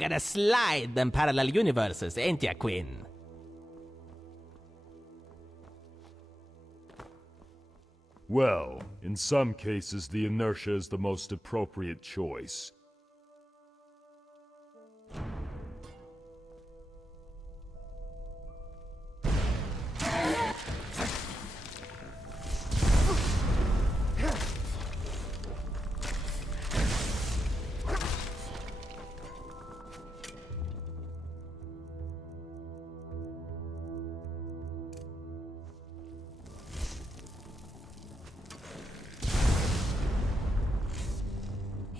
Gotta slide them parallel universes, ain't ya, Queen? Well, in some cases the inertia is the most appropriate choice.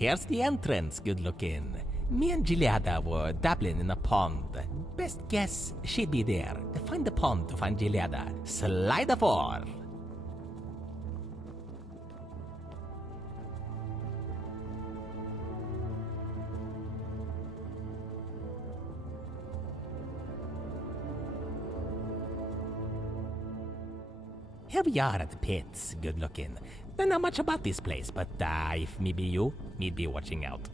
Here's the entrance, good looking. Me and Geleada were dabbling in a pond. Best guess she'd be there. Find the pond to find Geleada. Slide a 4. Here we are at the pits, good looking. Don't know much about this place, but if me be you, me'd be watching out.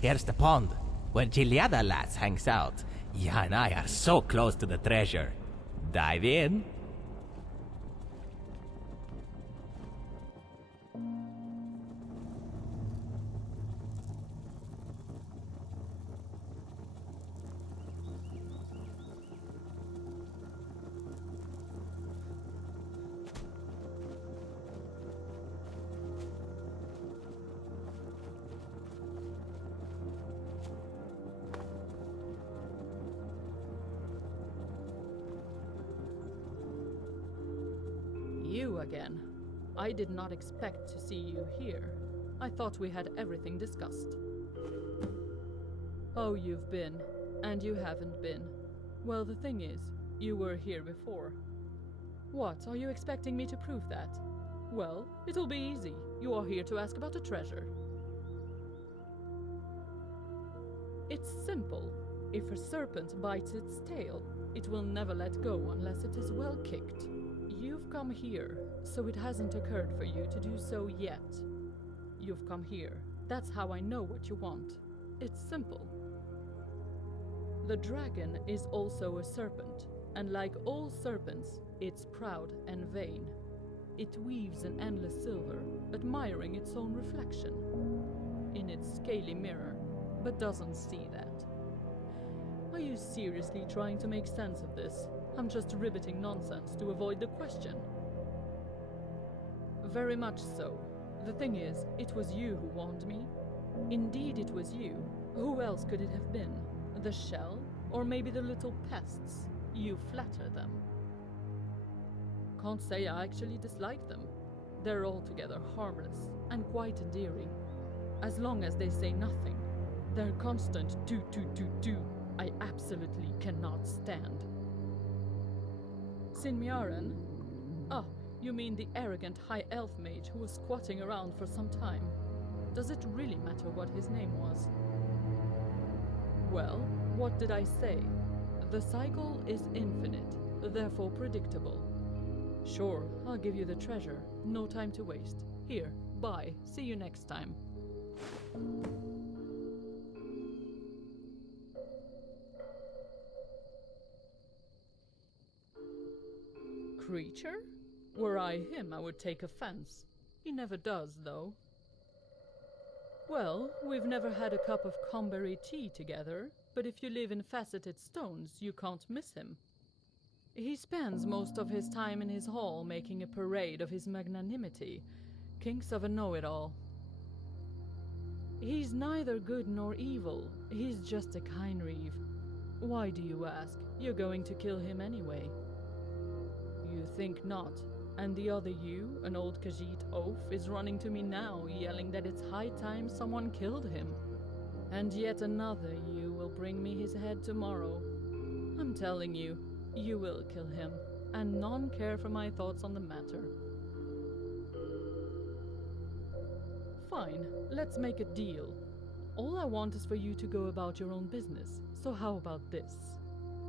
Here's the pond, where Geleada lass hangs out. Ya and I are so close to the treasure. Dive in. You again. I did not expect to see you here. I thought we had everything discussed. Oh, you've been, and you haven't been. Well, the thing is, you were here before. What, are you expecting me to prove that? Well, it'll be easy. You are here to ask about a treasure. It's simple. If a serpent bites its tail, it will never let go unless it is well kicked. You've come here, so it hasn't occurred for you to do so yet. You've come here. That's how I know what you want. It's simple. The dragon is also a serpent, and like all serpents, it's proud and vain. It weaves an endless silver, admiring its own reflection in its scaly mirror, but doesn't see that. Are you seriously trying to make sense of this? I'm just riveting nonsense to avoid the question. Very much so. The thing is, it was you who warned me. Indeed it was you. Who else could it have been? The shell? Or maybe the little pests? You flatter them. Can't say I actually dislike them. They're altogether harmless and quite endearing. As long as they say nothing. Their constant do I absolutely cannot stand. Sinmiaren? Ah, you mean the arrogant high elf mage who was squatting around for some time. Does it really matter what his name was? Well, what did I say? The cycle is infinite, therefore predictable. Sure, I'll give you the treasure. No time to waste. Here, bye. See you next time. Creature? Were I him, I would take offense. He never does, though. Well, we've never had a cup of comberry tea together, but if you live in faceted stones, you can't miss him. He spends most of his time in his hall making a parade of his magnanimity, kinks of a know-it-all. He's neither good nor evil, he's just a kind Reeve. Why do you ask? You're going to kill him anyway. You think not. And the other you, an old Khajiit oaf, is running to me now, yelling that it's high time someone killed him. And yet another you will bring me his head tomorrow. I'm telling you, you will kill him, and none care for my thoughts on the matter. Fine, let's make a deal. All I want is for you to go about your own business, so how about this?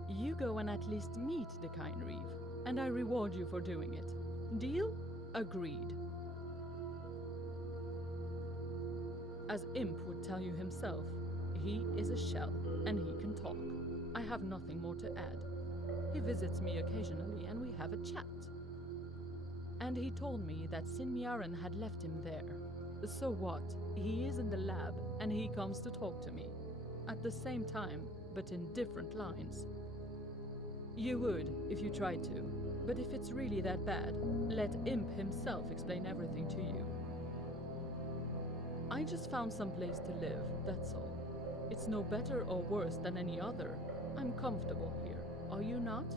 You go and at least meet the kind Reeve, and I reward you for doing it. Deal? Agreed. As Imp would tell you himself, he is a shell, and he can talk. I have nothing more to add. He visits me occasionally, and we have a chat. And he told me that Sinmiaren had left him there. So what? He is in the lab, and he comes to talk to me. At the same time, but in different lines. You would, if you tried to. But if it's really that bad, let Imp himself explain everything to you. I just found some place to live, that's all. It's no better or worse than any other. I'm comfortable here. Are you not?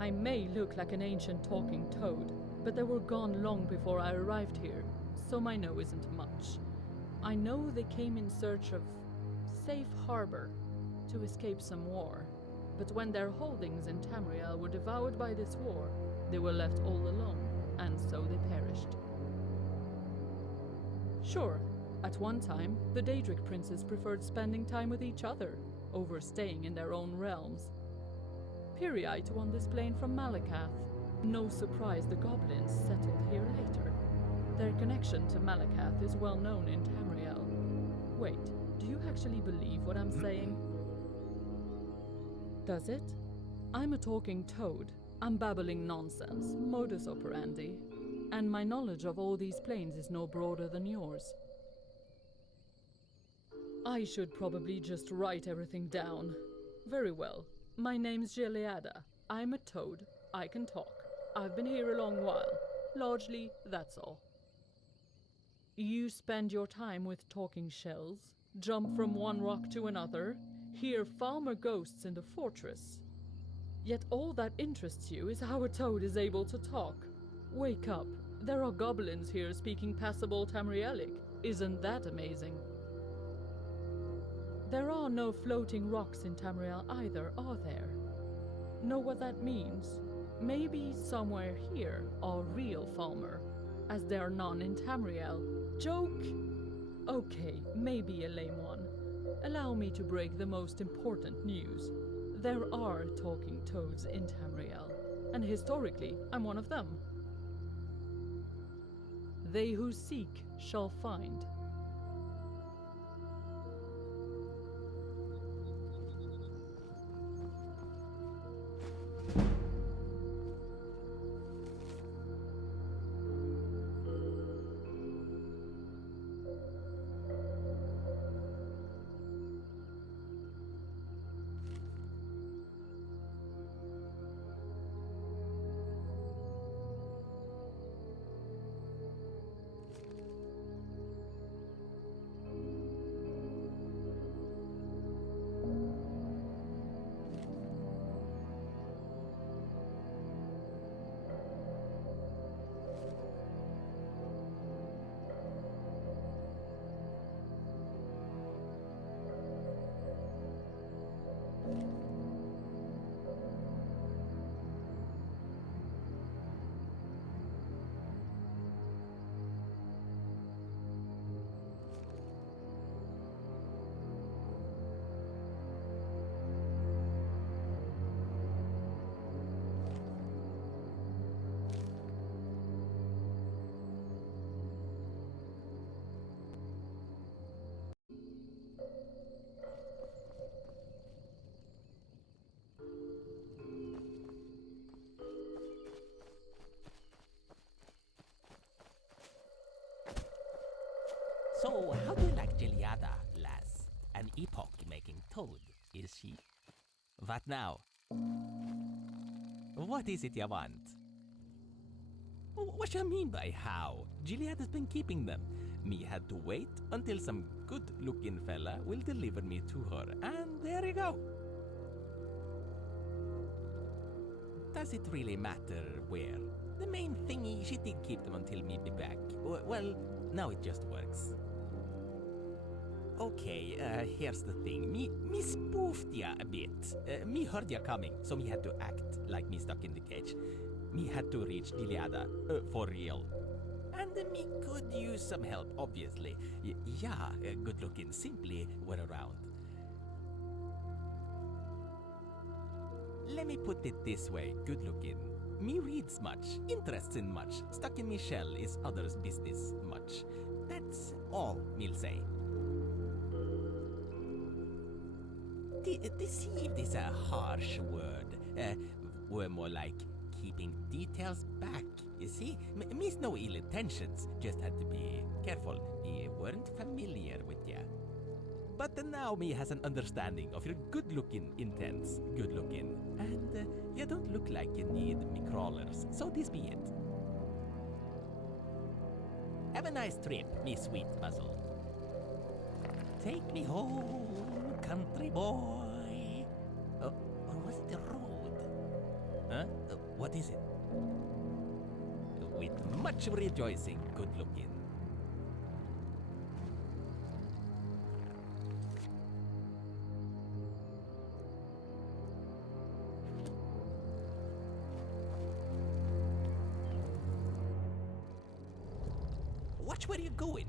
I may look like an ancient talking toad, but they were gone long before I arrived here, so my know isn't much. I know they came in search of safe harbor to escape some war. But when their holdings in Tamriel were devoured by this war, they were left all alone, and so they perished. Sure, at one time, the Daedric princes preferred spending time with each other, over staying in their own realms. Peryite won this plane from Malakath. No surprise the goblins settled here later. Their connection to Malakath is well known in Tamriel. Wait, do you actually believe what I'm saying? Does it? I'm a talking toad. I'm babbling nonsense, modus operandi. And my knowledge of all these planes is no broader than yours. I should probably just write everything down. Very well. My name's Geleada. I'm a toad. I can talk. I've been here a long while. Largely, that's all. You spend your time with talking shells, jump from one rock to another, hear farmer ghosts in the fortress. Yet all that interests you is how a toad is able to talk. Wake up. There are goblins here speaking passable Tamrielic. Isn't that amazing? There are no floating rocks in Tamriel either, are there? Know what that means? Maybe somewhere here are real Falmer, as there are none in Tamriel. Joke? Okay, maybe a lame one. Allow me to break the most important news. There are talking toads in Tamriel, and historically, I'm one of them. They who seek shall find. So, how do you like Geleada, lass? An epoch-making toad, is she? What now? What is it you want? What you mean by how? Geleada's been keeping them. Me had to wait until some good-looking fella will deliver me to her, and there you go. Does it really matter where? The main thingy, she did keep them until me be back. Well, now it just works. Okay, here's the thing. Me spoofed ya a bit. Me heard ya coming, so me had to act like me stuck in the cage. Me had to reach Geleada, for real. And me could use some help, obviously. Yeah, good looking simply were around. Let me put it this way, good looking. Me reads much, interests in much, stuck in me shell is others' business much. That's all me'll say. Deceived is a harsh word. We're more like keeping details back, you see? Me's no ill intentions, just had to be careful. Me weren't familiar with ya. But now me has an understanding of your good-looking intents, good-looking. And you don't look like you need me crawlers, so this be it. Have a nice trip, me sweet muzzle. Take me home, country boy. Or was it the road? Huh? What is it? With much rejoicing, good looking. Watch where you're going.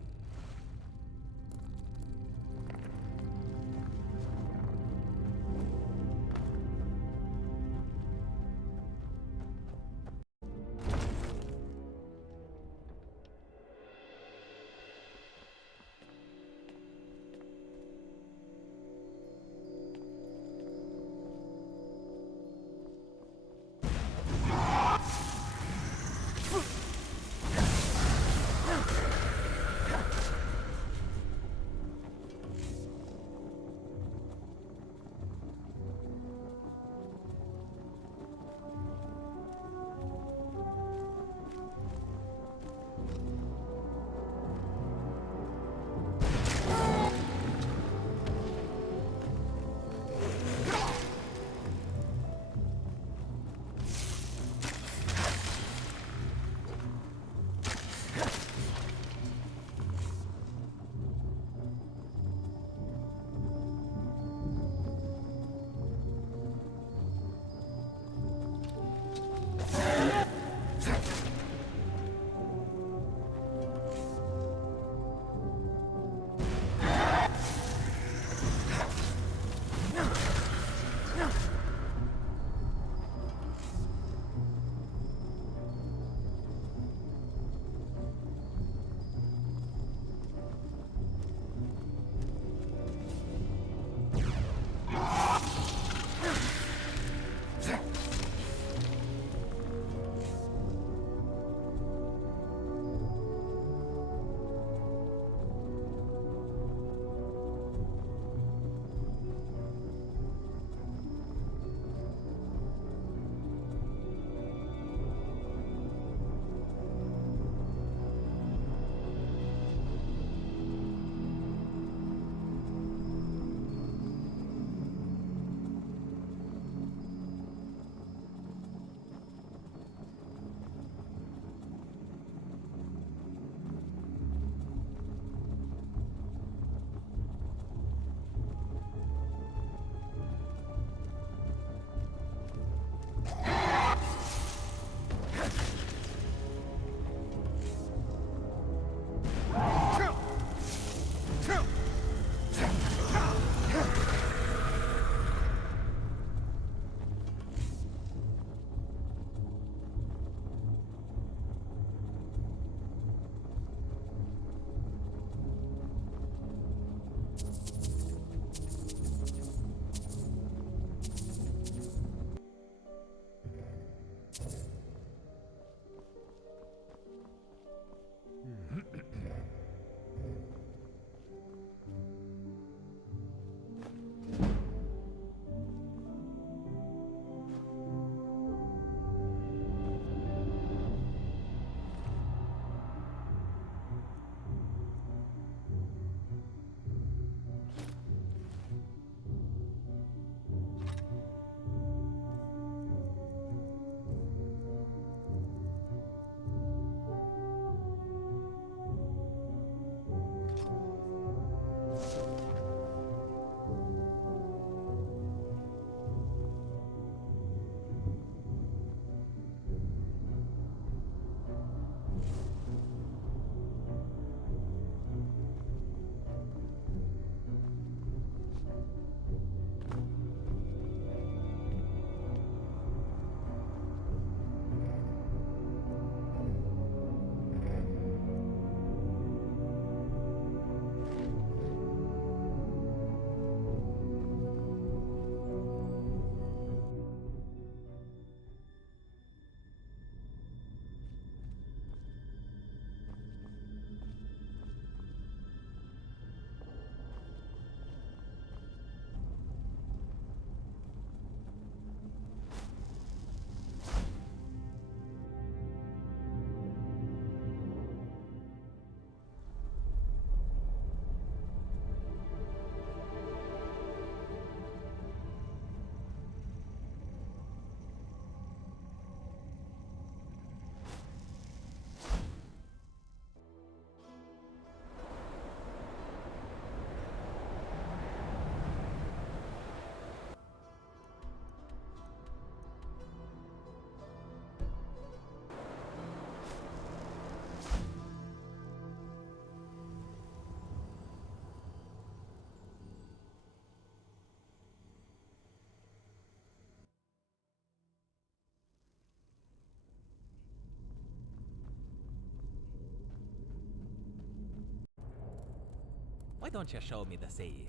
why don't you show me the sea?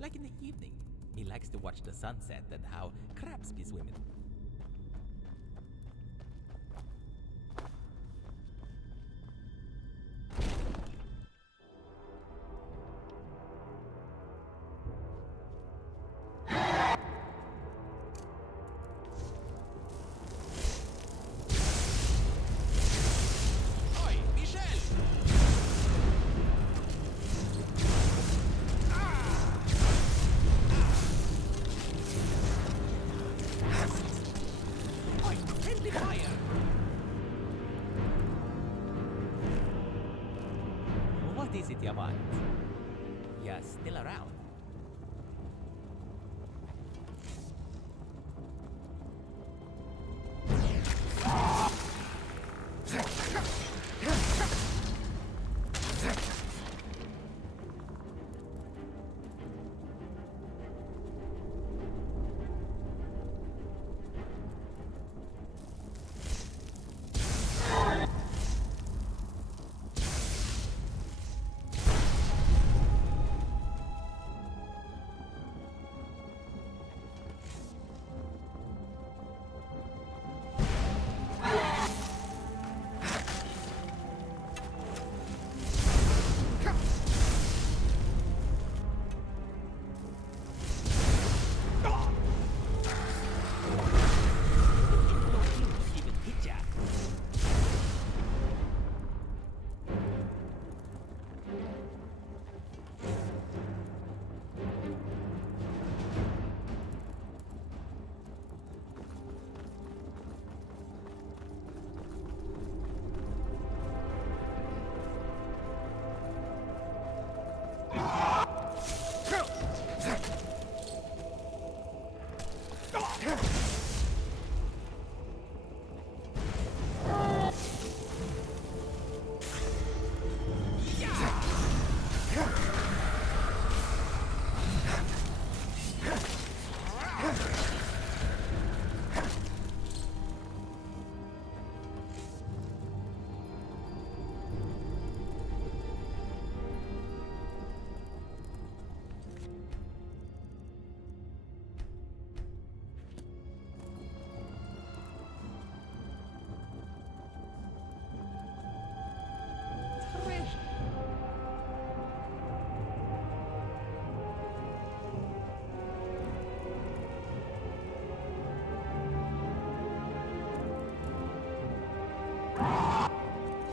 Like in the evening. Me likes to watch the sunset and how crabs be swimming. What is it you want? You're still around.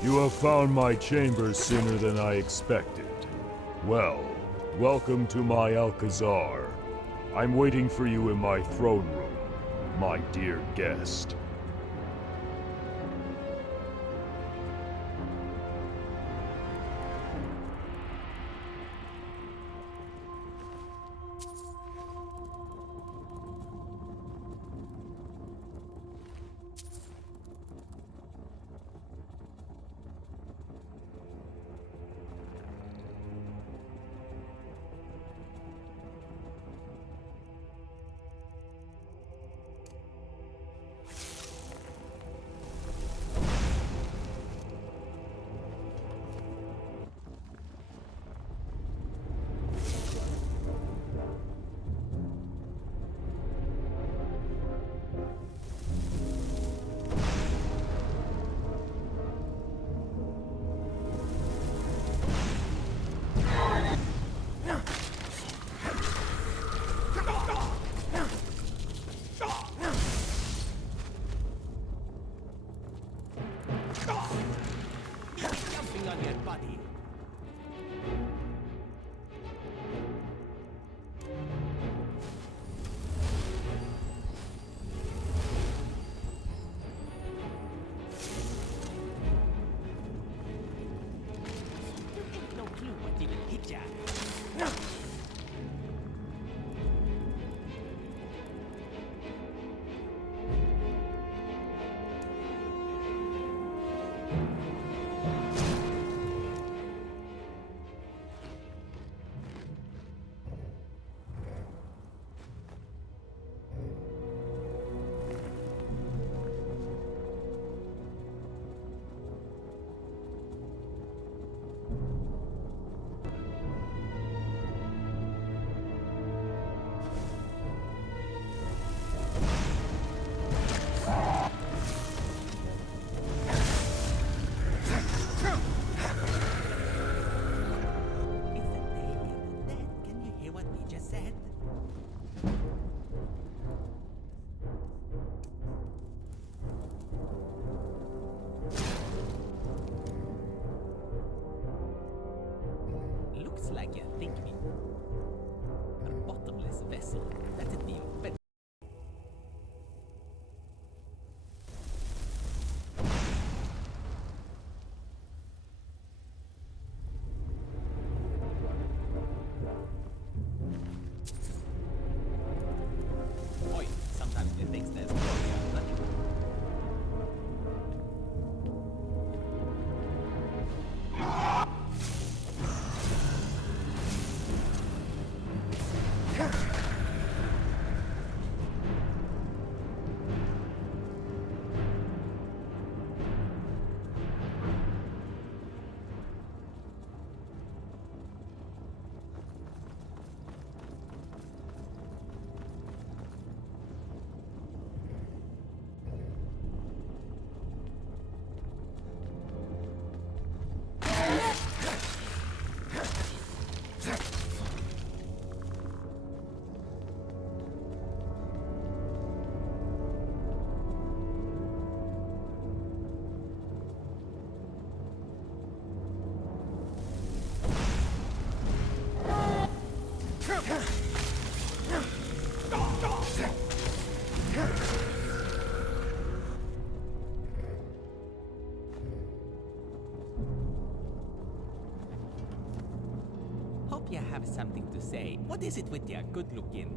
You have found my chambers sooner than I expected. Well, welcome to my alcazar. I'm waiting for you in my throne room, my dear guest. said? Looks like you think me. A bottomless vessel. That'd be offensive. Oi, sometimes it thinks there's no nothing. Hope you have something to say. What is it with you, good looking?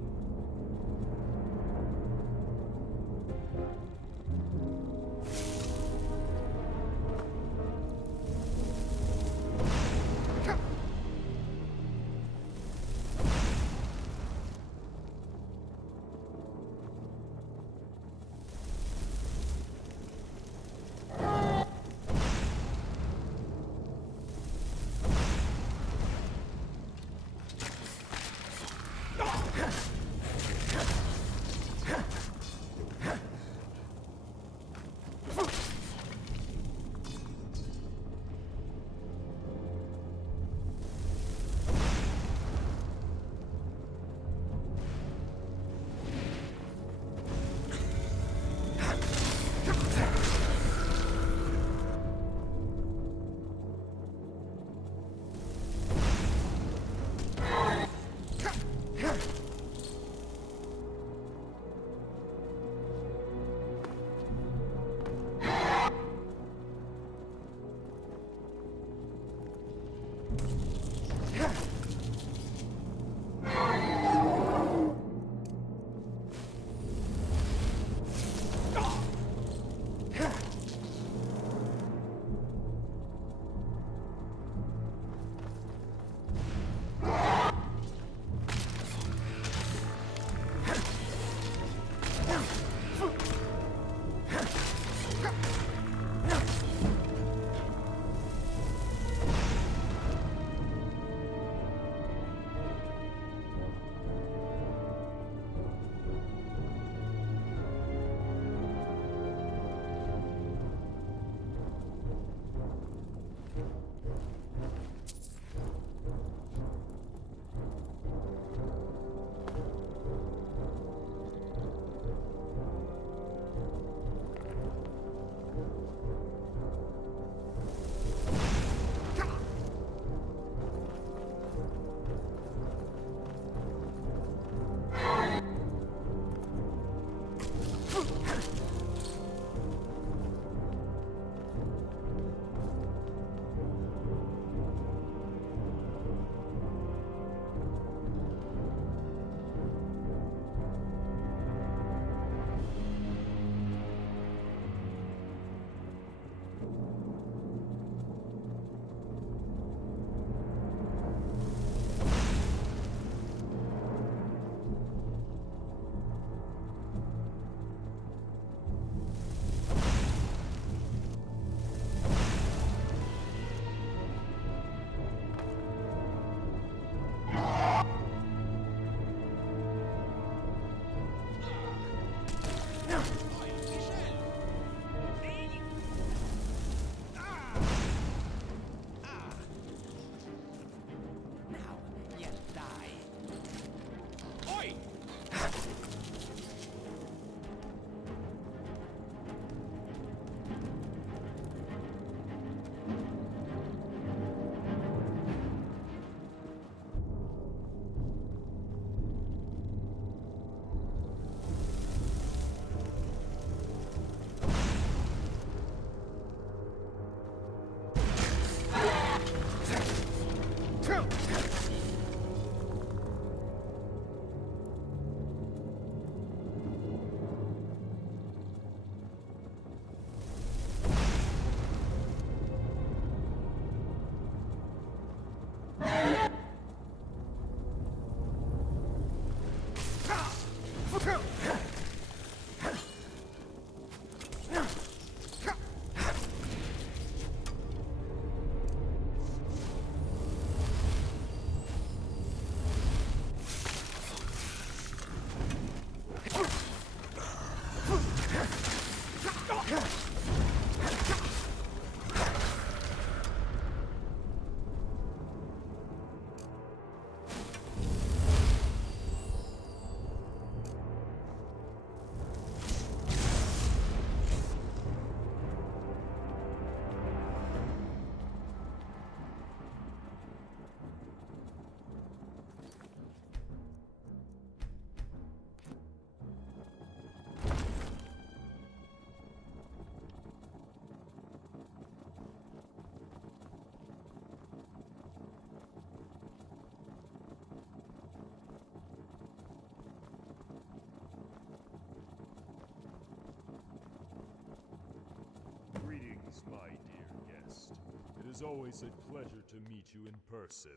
is always a pleasure to meet you in person,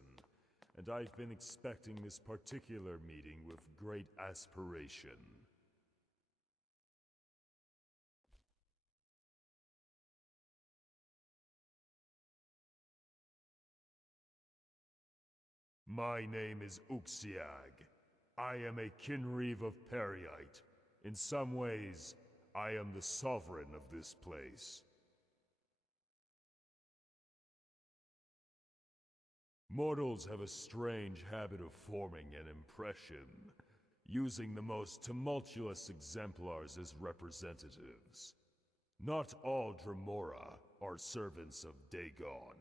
and I've been expecting this particular meeting with great aspiration. My name is Uxiag. I am a Reeve of Peryite. In some ways, I am the sovereign of this place. Mortals have a strange habit of forming an impression, using the most tumultuous exemplars as representatives. Not all Dremora are servants of Dagon.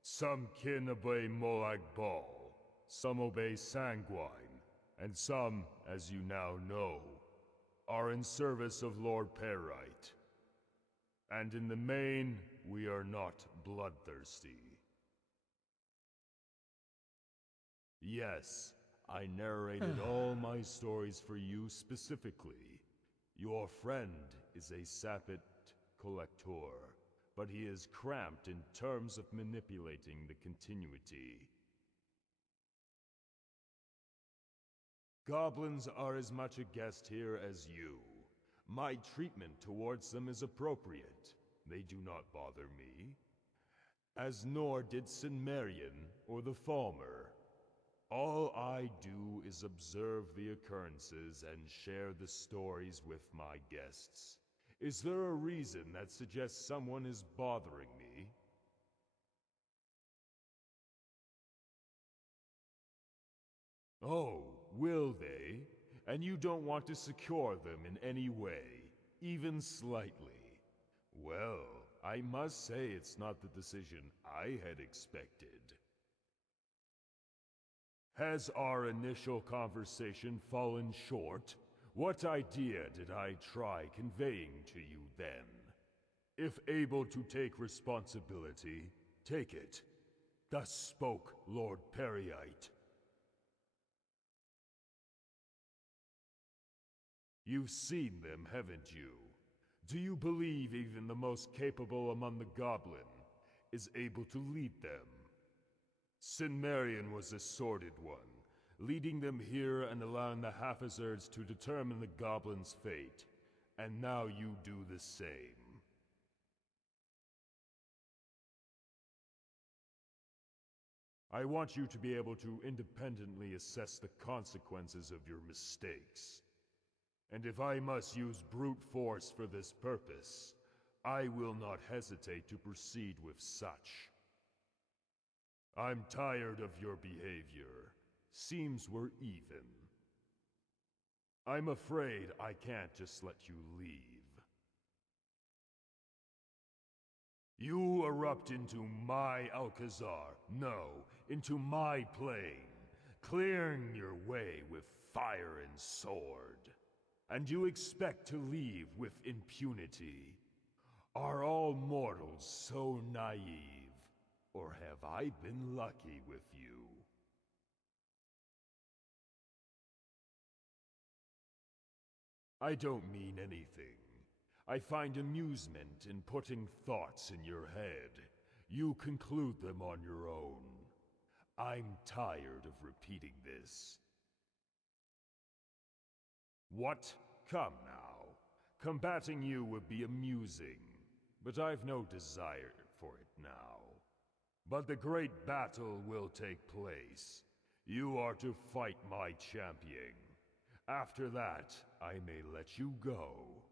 Some kin obey Molag Bal, some obey Sanguine, and some, as you now know, are in service of Lord Peryite. And in the main, we are not bloodthirsty. Yes, I narrated all my stories for you specifically. Your friend is a sapit collector, but he is cramped in terms of manipulating the continuity. Goblins are as much a guest here as you. My treatment towards them is appropriate. They do not bother me. As nor did Sinmerian or the Falmer. All I do is observe the occurrences and share the stories with my guests. Is there a reason that suggests someone is bothering me? Oh, will they? And you don't want to secure them in any way, even slightly? Well, I must say it's not the decision I had expected. Has our initial conversation fallen short? What idea did I try conveying to you then? If able to take responsibility, take it. Thus spoke Lord Peryite. You've seen them, haven't you? Do you believe even the most capable among the goblin is able to lead them? Sinmerian was a sordid one, leading them here and allowing the haphazards to determine the goblin's fate. And now you do the same. I want you to be able to independently assess the consequences of your mistakes. And if I must use brute force for this purpose, I will not hesitate to proceed with such. I'm tired of your behavior. Seems we're even. I'm afraid I can't just let you leave. You erupt into my alcazar, no, into my plane, clearing your way with fire and sword. And you expect to leave with impunity? Are all mortals so naive? Or have I been lucky with you? I don't mean anything. I find amusement in putting thoughts in your head. You conclude them on your own. I'm tired of repeating this. What? Come now. Combating you would be amusing, but I've no desire for it now. But the great battle will take place. You are to fight my champion. After that, I may let you go.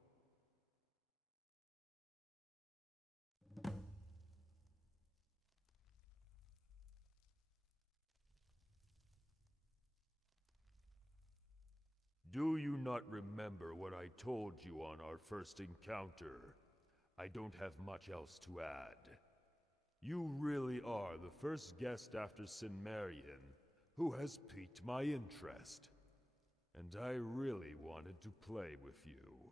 Do you not remember what I told you on our first encounter? I don't have much else to add. You really are the first guest after Sinmerian who has piqued my interest. And I really wanted to play with you.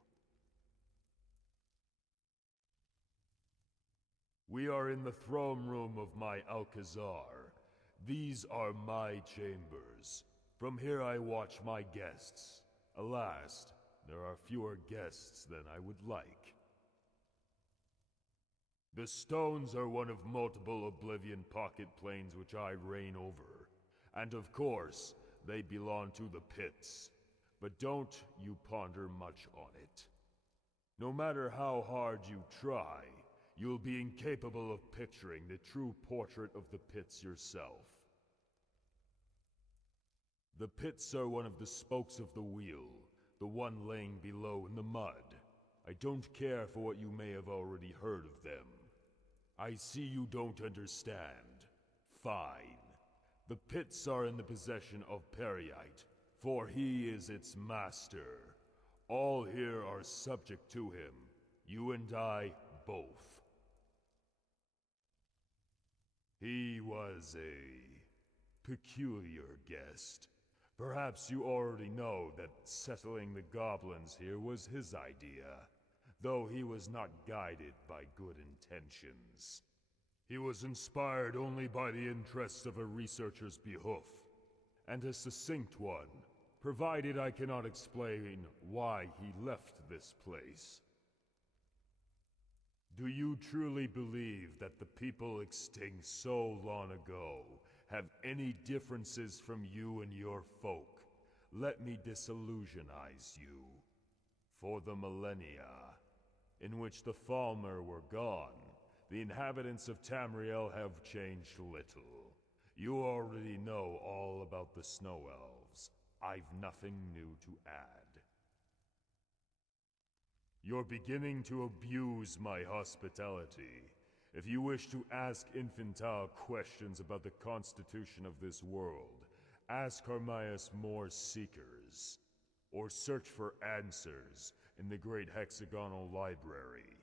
We are in the throne room of my alcazar. These are my chambers. From here I watch my guests. Alas, there are fewer guests than I would like. The stones are one of multiple Oblivion pocket planes which I reign over. And of course, they belong to the pits. But don't you ponder much on it. No matter how hard you try, you'll be incapable of picturing the true portrait of the pits yourself. The pits are one of the spokes of the wheel, the one laying below in the mud. I don't care for what you may have already heard of them. I see you don't understand. Fine. The pits are in the possession of Peryite, for he is its master. All here are subject to him, you and I both. He was a peculiar guest. Perhaps you already know that settling the goblins here was his idea, though he was not guided by good intentions. He was inspired only by the interests of a researcher's behoof, and a succinct one, provided I cannot explain why he left this place. Do you truly believe that the people extinct so long ago have any differences from you and your folk? Let me disillusionize you. For the millennia in which the Falmer were gone, the inhabitants of Tamriel have changed little. You already know all about the Snow Elves. I've nothing new to add. You're beginning to abuse my hospitality. If you wish to ask infantile questions about the constitution of this world, ask Harmias more seekers, or search for answers in the Great Hexagonal Library.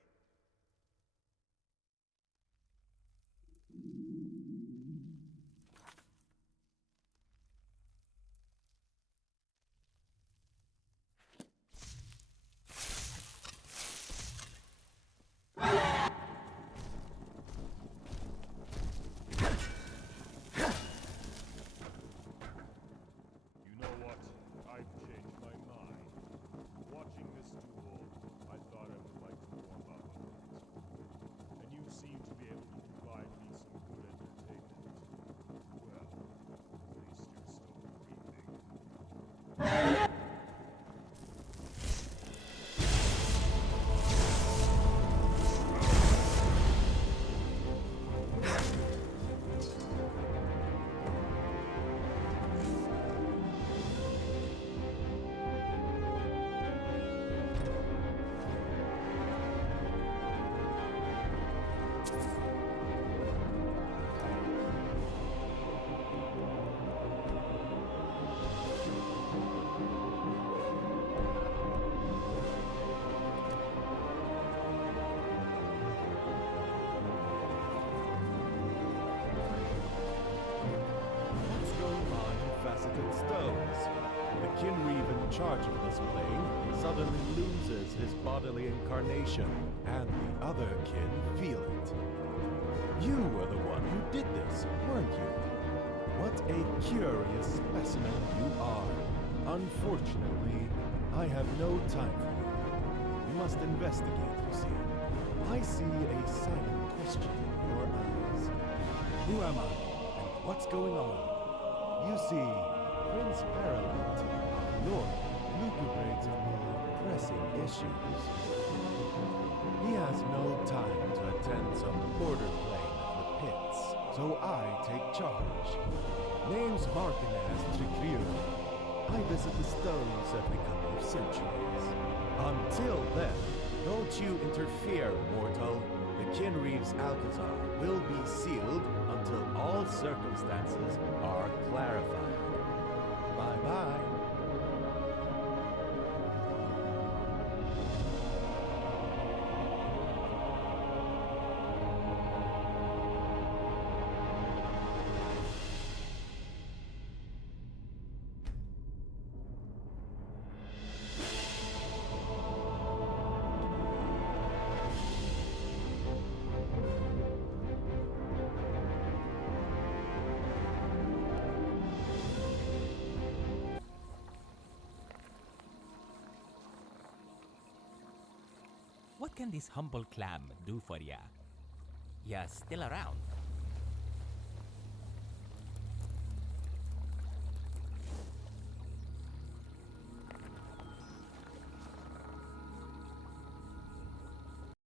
Reeve in charge of this plane suddenly loses his bodily incarnation, and the other kin feel it. You were the one who did this, weren't you? What a curious specimen you are. Unfortunately, I have no time for you. You must investigate, you see. I see a silent question in your eyes. Who am I, and what's going on? You see, Prince Peryite, Lord, lucubrates on more pressing issues. He has no time to attend some border plane of the pits, so I take charge. Name's Markinaz Trikriu. I visit the stones every couple of centuries. Until then, don't you interfere, mortal. The Kinreeve's alcazar will be sealed until all circumstances are clarified. Bye-bye. What can this humble clam do for ya? You're still around.